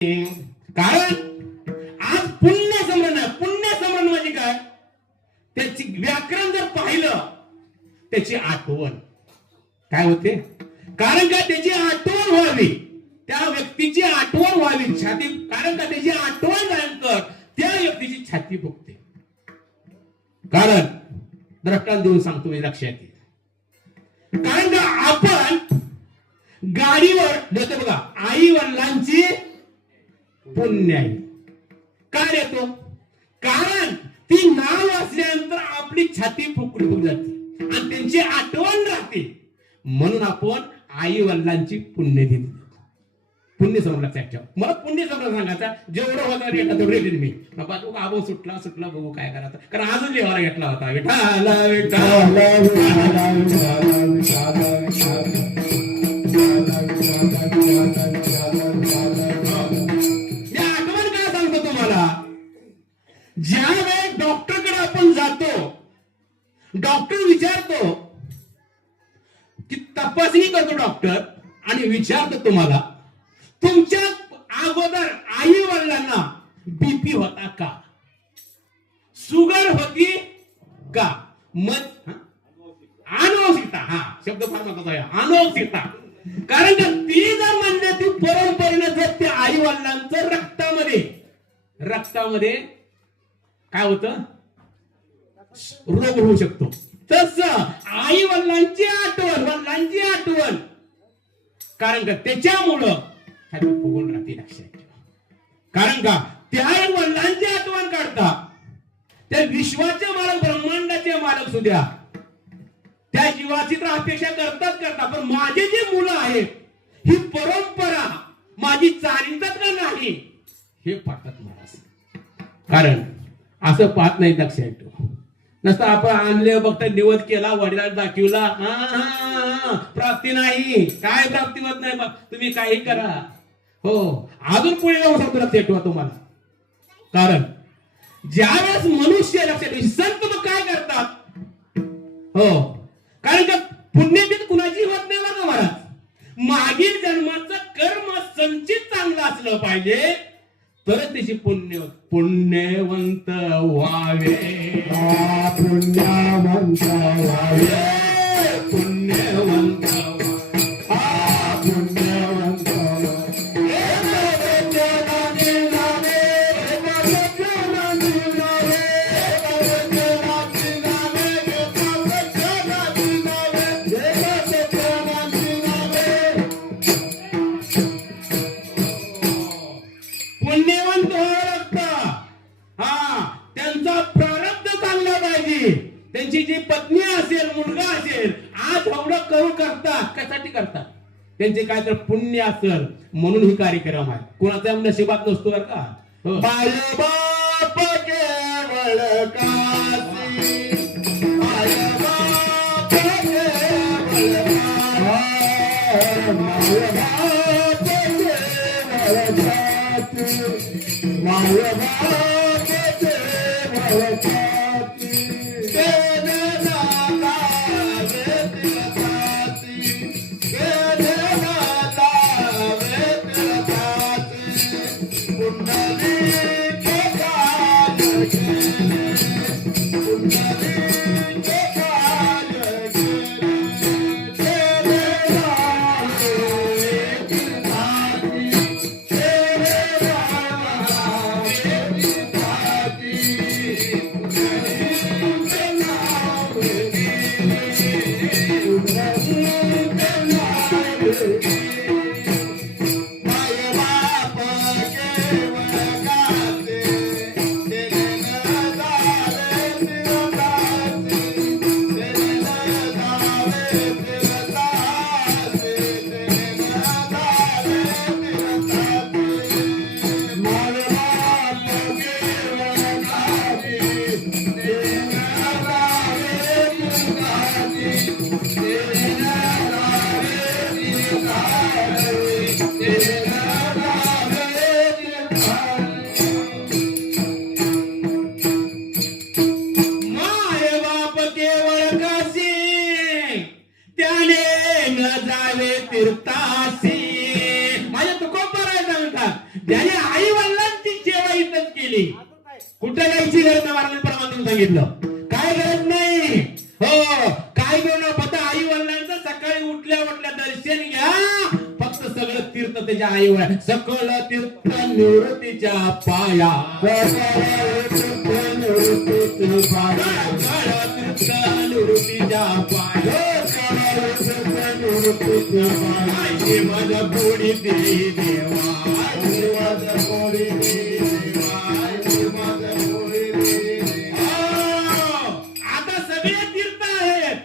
कारण आज पुण्यस्मरण आहे. पुण्यस्मरण म्हणजे काय? त्याची व्याकरण जर पाहिलं त्याची आठवण काय होते. कारण का त्याची आठवण व्हावी, त्या व्यक्तीची आठवण व्हावी छाती. कारण का त्याची आठवण झाल्यानंतर त्या व्यक्तीची छाती फुगते. कारण दृष्टांत देऊन सांगतो मी, लक्षात घ्या. कारण का आपण गाडीवर देतो बघा, आई वडिलांची पुण्याई काय येतो. कारण ती नाव असल्यानंतर आपली छाती फुगून जाते आणि त्यांची आठवण राहते. म्हणून आपण आई वडिलांची पुण्य देतो. पुण्य समोर लक्षात ठेवा. मला पुण्य समोर सांगायचा जेवढं होतं रेटा तेवढं रेटेन मी. बाबा तू आबो सुटला सुटला बघू काय करायचं. कारण अजून लिहायला घेतला होता विठाला विठाला आठवण काय सांगतो तुम्हाला. ज्या वेळेस डॉक्टरकडे आपण जातो, डॉक्टर विचारतो की तपासणी करतो डॉक्टर आणि विचारतो तुम्हाला तुमच्या अगोदर आई वडिलांना बीपी होता का, शुगर होती का, मग अनुवंशिकता. हा शब्द फार महत्वाचा आहे, अनुवंशिकता. कारण ती जर म्हणले ती परंपरेने जर त्या आई वडिलांचं रक्तामध्ये काय होतं, रोग होऊ शकतो. तस आई वडिलांची आठवण कारण का त्याच्यामुळं फुगून राहते. लक्षात ठेवा. कारण का त्या वडिलांची आठवण काढता त्या विश्वाचे मालक, ब्रह्मांडाचे मालक सुद्धा त्या जीवाची तर अपेक्षा करता पण माझे जे मुलं आहेत ही परंपरा माझी चालतात का नाही हे पाहतात मला. कारण असं पाहत नाही. लक्षात ठेवा. नसतं आपण आणले बघता निवड केला, वडिलांना दाखवला, प्राप्ती नाही. काय प्राप्ती होत नाही. तुम्ही काही करा. हो अजून पुढे जाऊ शकतो. लक्षात ठेवा तुम्हाला. कारण ज्यावेळेस मनुष्य लक्षात ठेवा, संत मग काय करतात. हो कारण का पुण्यतीत कुणाची होत नाही बघा महाराज. मागील जन्माचं कर्म संचित चांगलं असलं पाहिजे तरच त्याची पुण्यवंत व्हावे. पुण्यवंत व्हावे. पुण्यवंत त्यांची जी पत्नी असेल, मुलगा असेल, आज एवढं करू करतात. कशासाठी करतात. त्यांचे काय तर पुण्य असेल म्हणून ही कार्यक्रम आहे. कोणाचा नशिबात नसतो बरं का. बाय बाप केवळ काशी, बाय बाप केवळ आपल्या आई वडिलांची सेवा इथंच केली. कुठे जायची गरज नाही. महाराजांनी परमानंद सांगितलं काय गरज नाही. हो काय घेऊन फक्त आई वडिलांचं सकाळी उठल्या उठल्या दर्शन घ्या. फक्त सगळं तीर्थ त्याच्या आई वडील सकळ तीर्थ निवृत्तीच्या पाया. निवृत्तीच्या पाया माझ्या गोडी दे देवा. आता सगळे तीर्थ आहेत.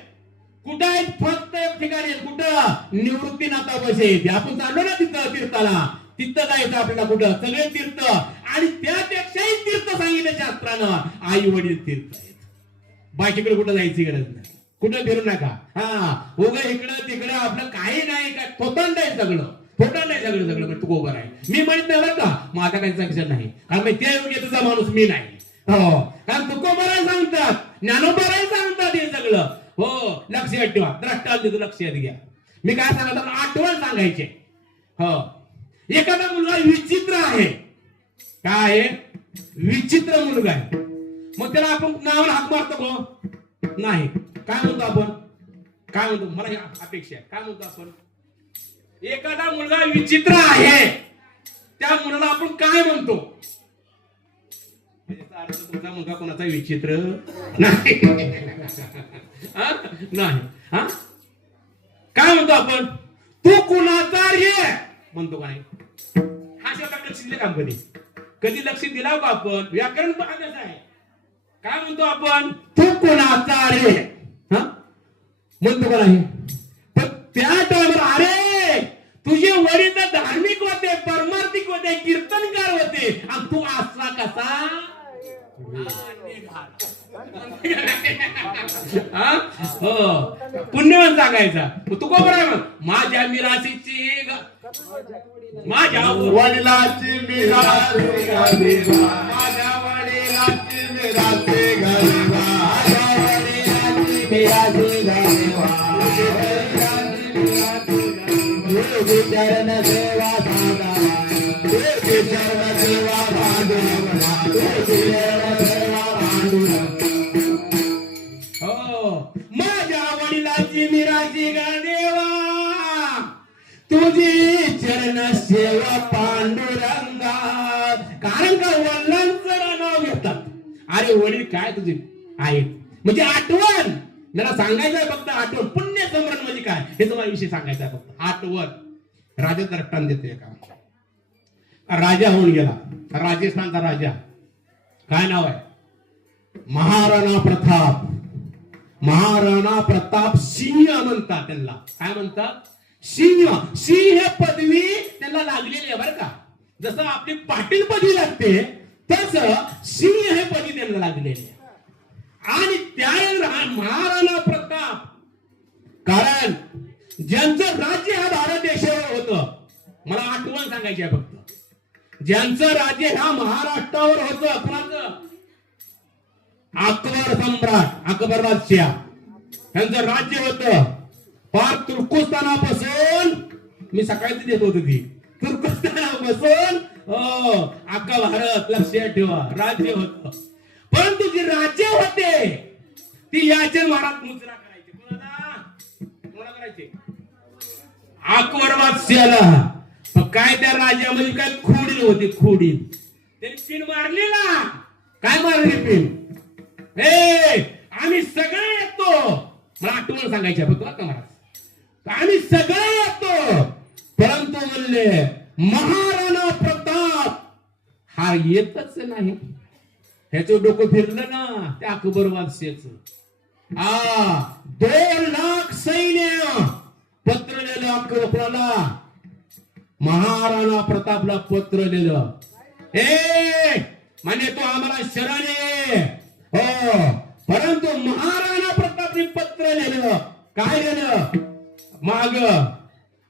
कुठं आहेत फक्त एक ठिकाणी कुठं निवृत्तीनाथा बसे येते. आपण चाललो ना तिथं तीर्थाला तिथं जायचं आपल्याला. कुठं सगळे तीर्थ आणि त्यापेक्षाही तीर्थ सांगितलं शास्त्रानं आई वडील तीर्थ आहेत. बाकीकडे कुठं जायची गरज नाही. कुठं फिरू नका. हा उगं इकडं तिकडं आपलं काही नाही. काय थोतांड आहे सगळं. थोतांड आहे सगळं सगळं तू उभं आहे. मी म्हणत नाही बरं का माझा काही संक्षेप नाही. कारण त्या योग्यतेचा माणूस मी नाही. हो कारण तुकोबाराय सांगतात ज्ञानोबाराय सांगतात हे सगळं. हो लक्षात ठेवा. द्रष्टांत लक्षात घ्या. मी काय सांगतो आठवण सांगायचे. हो एखादा मुलगा विचित्र आहे. काय आहे विचित्र मुलगा आहे. मग त्याला आपण नावाला हाक मारतो का नाही. काय म्हणतो आपण काय म्हणतो मला अपेक्षा आहे. काय म्हणतो आपण एखादा मुलगा विचित्र आहे त्या मुलाला आपण काय म्हणतो. तुमचा मुलगा कोणाचा विचित्र नाही. नाही हा काय म्हणतो आपण तू कुणाचा रे म्हणतो का नाही. हा शब्द लक्ष दिले काम कधी कधी लक्ष दिला का आपण. व्याकरण पाहण्याचं आहे. काय म्हणतो आपण तू कोणाचा रे म्हणतो का नाही. पण त्या टाइमला अरे तुझे वडील तर धार्मिक होते परमार्थिक होते कीर्तनकार होते आणि तू असला कसा. पुण्यवान सांगायचा तू को बरोबर माझ्या मिरासीची माझ्या वडिलाची मिरासी माझ्या वडिलाची मिरासी गरीबा चरण सेवा माझ्या वडिलाची मिराची देवा तुझी चरण सेवा पांडुरंगा. कारण का वडिलांचं नाव घेतात. अरे वडील काय तुझे आहे म्हणजे आठवण. मला सांगायचं आहे फक्त आठवण. पुण्य स्मरण म्हणजे काय हे तुम्हाला विषय सांगायचा आहे फक्त आठवण. राजा दृष्टांत देते का राजा होऊन गेला. राजस्थानचा राजा काय नाव आहे महाराणा प्रताप. महाराणा प्रताप सिंह म्हणतात त्यांना. काय म्हणतात सिंह. सिंह हे पदवी त्यांना लागलेली आहे बरं का. जसं आपली पाटील पदवी लागते तसं सिंह हे पदवी त्यांना लागलेली आहे. आणि त्या महाराणा प्रताप कारण ज्यांचं राज्य हा भारत देशावर होतं. मला आठवण सांगायची आहे फक्त. ज्यांचं राज्य ह्या महाराष्ट्रावर होतं कुणाचं अकबर सम्राट अकबर बादशाह यांचं राज्य होतं. पार तुर्कस्तानापासून मी सकाळीच देत होतो ती तुर्कस्तानापासून अख्खा भारत लक्षात ठेवा राज्य होतं. परंतु जे राज्य होते ती याचे महाराज मुजरा करायचे. कोणाला करायचे अकबर बादशाहला. काय त्या राज्यामध्ये काय खोडील होते खोडील. त्यांनी पिन मारलेला. काय मारली पिन आम्ही सगळे येतो. मला आठवण सांगायची फक्त आता महाराज आम्ही सगळे येतो. परंतु म्हणले महाराणा प्रताप हा येतच नाही. ह्याचं डोकं फिरलं ना त्या अकबर बादशाहचं. 2 लाख सैन्य पत्र लिहिलं अकबराला. महाराणा प्रतापला पत्र लिहिलं म्हणजे तो आम्हाला शरण आहे. हो परंतु महाराणा प्रतापने पत्र लिहिलं. काय लिहिलं माग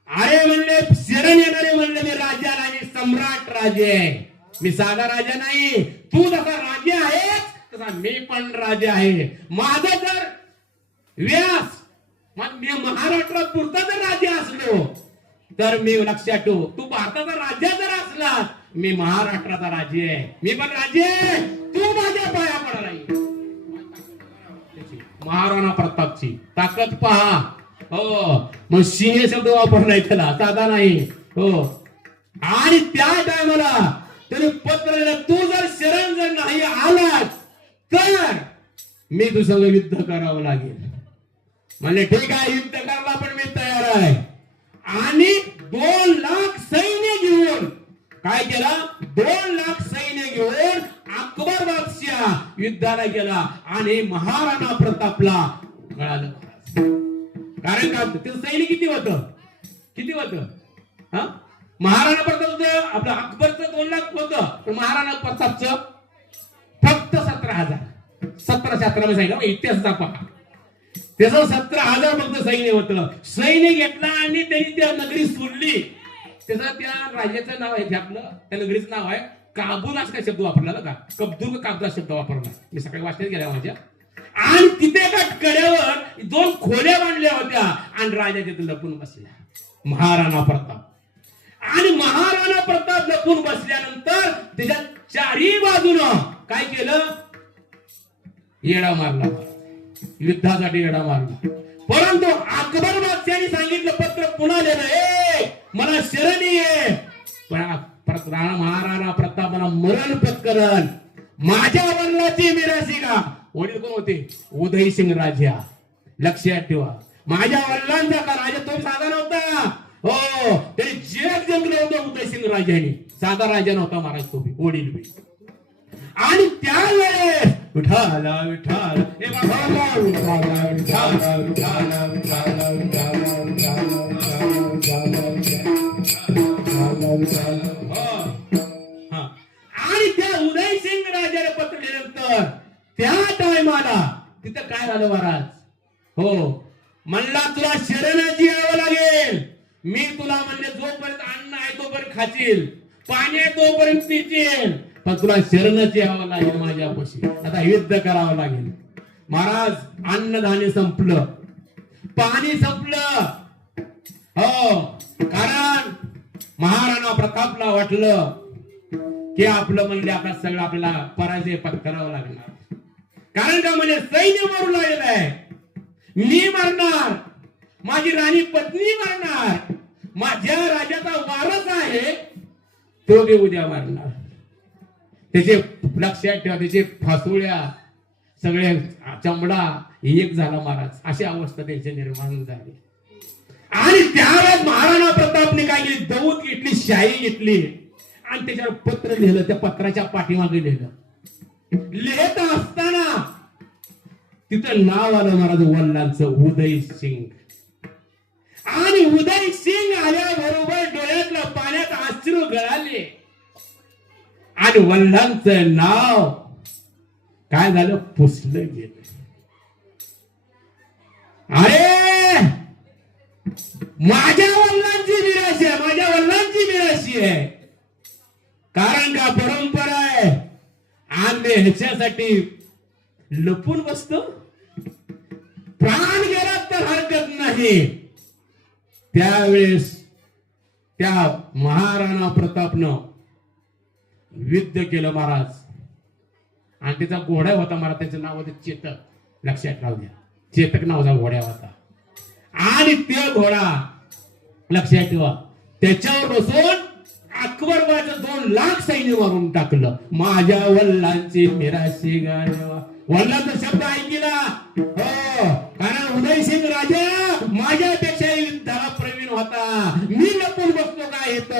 अरे म्हणले शरण येणारे म्हणले मी राजा नाही सम्राट राजे आहे. मी साधा राजा नाही. तू जसा राजा आहेस तसा मी पण राजा आहे. माझा जर व्यास मी महाराष्ट्रात पुरता जर राजा असलो तर मी लक्षात ठेव तू भारताचा राजा जर असला मी महाराष्ट्राचा राजे आहे, मी पण राजे आहे, तू माझ्या पाया पडायला ये. महाराणा प्रतापची ताकद पहा. हो, मग सिंह शब्द वापरलाय त्याला, साधा नाही. हो, आणि त्या टायमाला त्याने पत्र दिलं, तू जर शरण जर नाही आलात तर मी तुझं युद्ध करावं लागेल. म्हणले ठीक आहे, युद्ध करायला पण मी तयार आहे. आणि 2 लाख सैन्य घेऊन काय केलं, 2 लाख सैन्य घेऊन अकबर बादशाह युद्धाला गेला. आणि महाराणा प्रतापला कळालं, कारण का ते सैन्य किती होतं हा, महाराणा प्रतापचं आपलं अकबरचं 2 लाख होतं, पण महाराणा प्रतापचं फक्त 17,000. 17 मध्ये सांगितलं इतिहासाचा पहा, त्याचं 17,000 फक्त सैन्य होतं. सैन्य घेतला आणि त्यांनी त्या नगरी सोडली. त्याचं त्या राजाचं नाव आहे, आपलं त्या नगरीचं नाव आहे काबूल, असा शब्द वापरला का, कब्दूर काबूल शब्द वापरला. मी सकाळी वाचण्यात गेल्या माझ्या. आणि तिथे एका कड्यावर 2 खोल्या बांधल्या होत्या आणि राजा तिथे लपून बसला, महाराणा प्रताप. आणि महाराणा प्रताप लपून बसल्यानंतर त्याच्या 4ही बाजूनं काय केलं, येडा मारला, युद्धासाठी येडा मारला. परंतु अकबर बादशाहाने सांगितलं, पत्र पुन्हा लिहिलं, मला शरणी आहे, पण महाराणा प्रतापाला मरण पत्करण. माझ्या वडिलांची मिरासी का, वडील कोण होते, उदयसिंग राजा. लक्षात ठेवा, माझ्या वडिलांचा का राजा तो साधा नव्हता. हो, त्याने जग जिंकलं होतं उदयसिंग राजाने, साधा राजा नव्हता महाराज, तो वडील बी. आणि त्यावेळेस विठाल विठाल हे बाबा विठाल विठाल विठाल. आणि त्या उदयसिंग राजाला पत्र दिल्यानंतर त्या टायमाला तिथं काय झालं महाराज, हो म्हणला तुला शरणाची यावं लागेल. मी तुला म्हणले जोपर्यंत अन्न आहे तोपर्यंत खाशील, पाणी आहे तोपर्यंत पिशील, पण तुला शरणाची यावं लागेल माझ्यापाशी. आता युद्ध करावं लागेल. महाराज अन्नधान्य संपलं, पाणी संपलं. हो, कारण महाराणा प्रतापला वाटलं की आपलं म्हणले आपला सगळं आपल्याला पराजय पत्करावं लागणार. कारण का म्हणजे सैन्य मारू लागलेलं आहे, मी मरणार, माझी राणी पत्नी मरणार, माझ्या राजाचा वारस आहे तो बी उद्या मरणार. त्याचे लक्षात ठेवा, त्याचे फासोळ्या सगळे चमडा एक झाला महाराज, अशी अवस्था त्यांची निर्माण झाली. आणि त्यावेळेस महाराणा प्रतापने काय केली, दौत घेतली, शाही घेतली आणि त्याच्यावर पत्र लिहिलं. त्या पत्राच्या पाठीमागे लिहिलं. लिहित असताना तिथं नाव आलं महाराज वडिलांचं, उदय सिंग. आणि उदय सिंग आल्याबरोबर डोळ्यातला पाण्यात अश्रू गळाले आणि वडिलांचं नाव काय झालं, पुसलं गेलं. अरे माझ्या वडिलांची मिराशी आहे, माझ्या वडिलांची मिराशी आहे. कारण का परंपरा आहे, आम्ही ह्याच्यासाठी लपून बसतो, प्राण गेला तर हरकत नाही. त्यावेळेस त्या महाराणा प्रतापनं युद्ध केलं महाराज. आणि त्याचा घोडा होता महाराज, त्याचं नाव होतं चेतक. लक्षात राहू द्या, चेतक नावाचा घोडा होता. आणि ते घोडा लक्षात ठेवा, त्याच्यावर बसून अकबरबाचं 2 लाख सैन्य मारून टाकलं. माझ्या वडिलांची मिराशी गायवा, वडिलांचा शब्द ऐकला. हो, कारण उदयसिंग राजा माझ्यापेक्षा युद्धाला प्रवीण होता, मी लपून बसतो काय येत.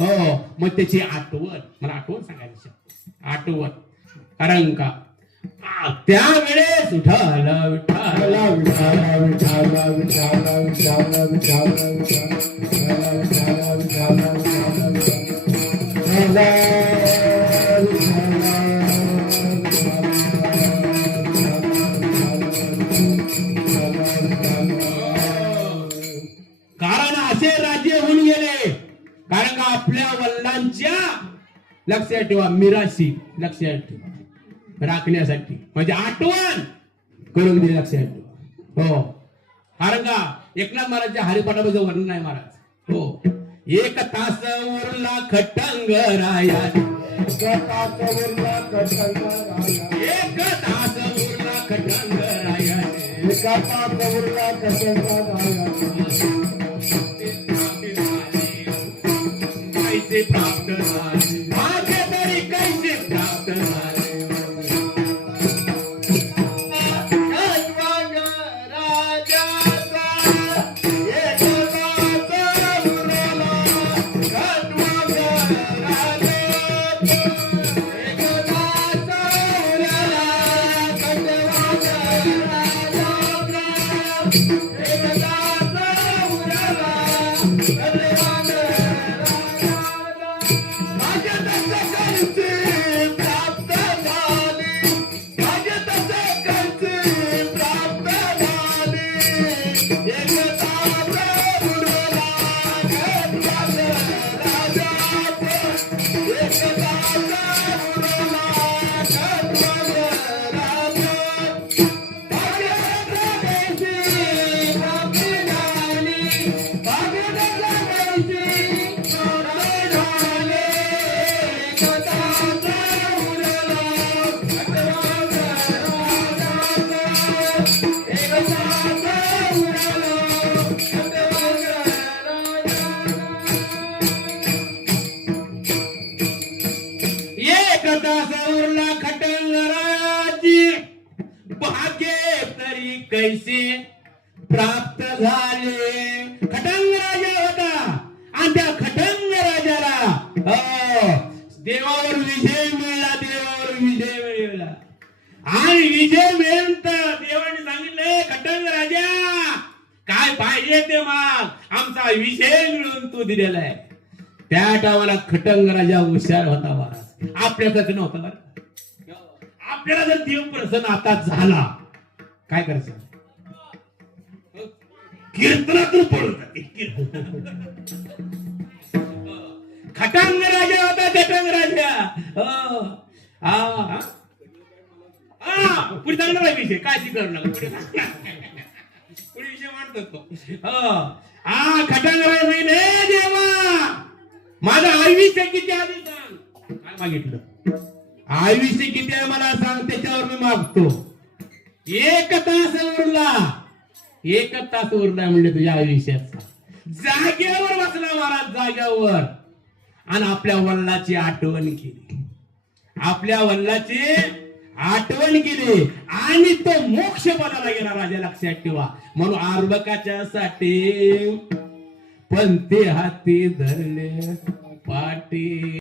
हो, मग त्याची आठवण, मला आठवण सांगायची, आठवण. कारण का त्यावेळेस विठाल विठाल विठाल विठाल विठाल कारण असे राज्य होऊन गेले. कारण का आपल्या वडिलांच्या लक्षात ठेवा मिराशी, लक्षात ठेवा, राखण्यासाठी म्हणजे आठवण करून दिली. लक्षात ठेवा. हो, कारण का एकनाथ महाराजच्या हरिपाठाबद्दल वर्णन आहे महाराज. हो, एक तास उरला खटंगराया, एक तास उरला खटंगराया, एक तास उरला खटंगराया, एक तास उरला खटंगराया. कैसे प्राप्त झाले भाग्य तरी कैसे प्राप्त झाले. उरला खटंगराची भाग्य तरी कैसे प्राप्त झाले. खटंग राजा होता आणि त्या खटंग राजाला देवावर विजय मिळाला, देवावर विजय मिळाला. आणि विजय मिळून तर देवाने सांगितले खटंग राजा काय पाहिजे ते माग, आमचा विजय मिळून तू दिलेला आहे. त्या टायमाला खटंग राजा हुशार होता महाराज, आपल्यासारखं नव्हतं बरं. आपल्याला जर देव प्रसन्न आता झाला काय करायचं, कीर्तनातून पळून खटांग राजा होता खटांग राजा. पुढे चांगला विषय काय करू नका, पुढे विषय मांडतो तो. खटांग राजा नाही देवा माझं आयुष्य किती आधी सांग, काय मागितलं आयुष्य किती आहे मला सांग, त्याच्यावर मी मागतो. एक तास उरला, एक तास उरला म्हणजे तुझ्या आयुष्याचा. जागेवर बसला महाराज, जागेवर. आणि आपल्या वडिलांची आठवण केली, आपल्या वडिलांची आठवण केली आणि तो मोक्ष पदाला गेला राजा, लक्षात ठेवा. म्हणून आर्भकाच्या साठी पण ते हाती धरले पाटी.